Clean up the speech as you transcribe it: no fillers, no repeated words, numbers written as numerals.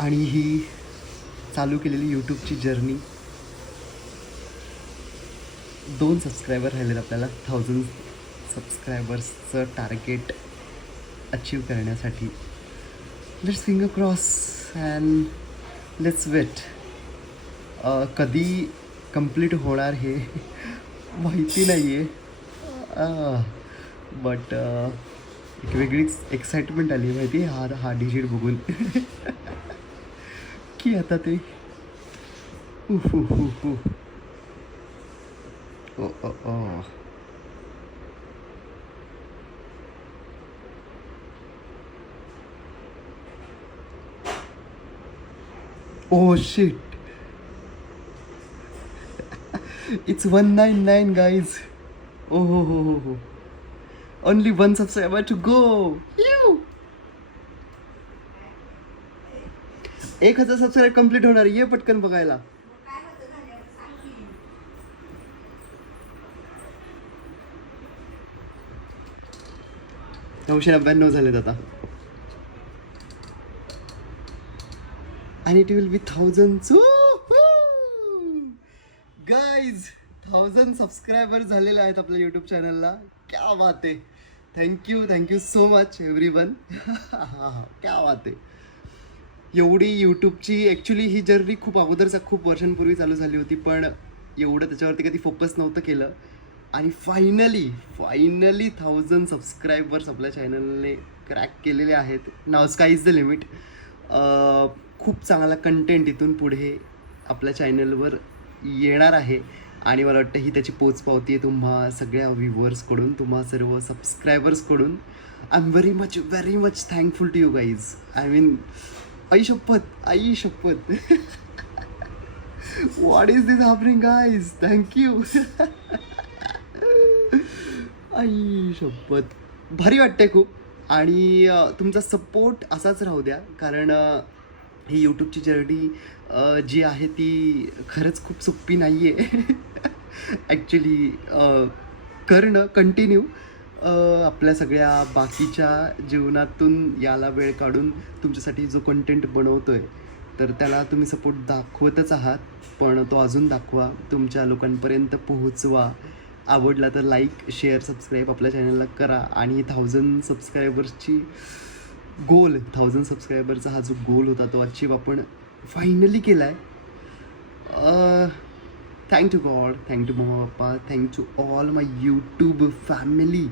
आणि ही चालू केलेली यूट्यूबची जर्नी 2 सबस्क्रायबर राहिलेत आपल्याला 1000 सबस्क्रायबर्सचं टार्गेट अचीव करण्यासाठी. Let's finger cross and let's wait. कधी कंप्लीट होणार हे माहिती नाही आहे, बट एक वेगळीच एक्साइटमेंट आली माहिती आहे हा डिजिट बघून की आता ते ओ ओ ओ oh shit, it's 199 guys. Oh ho ho ho ho. Only one subscriber to go. Ew. 1000 subscribe complete होणार. ये पटकन बघायला. 999 झालेत आता. And it will be thousands. Guys 1000 subscriber झालेले आहेत आपल्या यूट्यूब चॅनलला. क्या बात आहे. Thank you so much everyone. क्या बात आहे. एवढी यूट्यूबची ॲक्च्युली ही जर्नी खूप खूप वर्षांपूर्वी चालू झाली होती, पण एवढं त्याच्यावरती कधी फोकस नव्हतं केलं. आणि फायनली 1000 सबस्क्रायबर्स आपल्या चॅनलने क्रॅक केलेले आहेत. नाव स्काय इज द लिमिट. खूप चांगला कंटेंट इथून पुढे आपल्या चॅनलवर येणार आहे आणि मला वाटतं ही त्याची पोचपावती आहे तुम्हा सगळ्या व्ह्यूवर्सकडून, तुम्हा सर्व सबस्क्रायबर्सकडून. I am very much thankful to you guys. I mean आई शपथ what is this happening guys. Thank you. आई शपथ भारी वाटतंय खूप. आणि तुमचा सपोर्ट असाच राहू द्या, कारण ही यूट्यूबची जर्नी जी आहे ती खरंच खूप सोपी नाही आहे ॲक्च्युली करणं कंटिन्यू. आपल्या सगळ्या बाकीच्या जीवनातून याला वेळ काढून तुमच्यासाठी जो कंटेंट बनवतो आहे तर त्याला तुम्ही सपोर्ट दाखवतच आहात, पण तो अजून दाखवा, तुमच्या लोकांपर्यंत पोहोचवा. आवडला तर लाईक शेअर सबस्क्राईब आपल्या चॅनलला करा. आणि 1000 सबस्क्रायबर्सची गोल, 1000 सबस्क्रायबरचा हा जो गोल होता तो अचीव आपण फायनली केला आहे. Thank to God, thank to मम्मा पप्पा, thank to all my YouTube family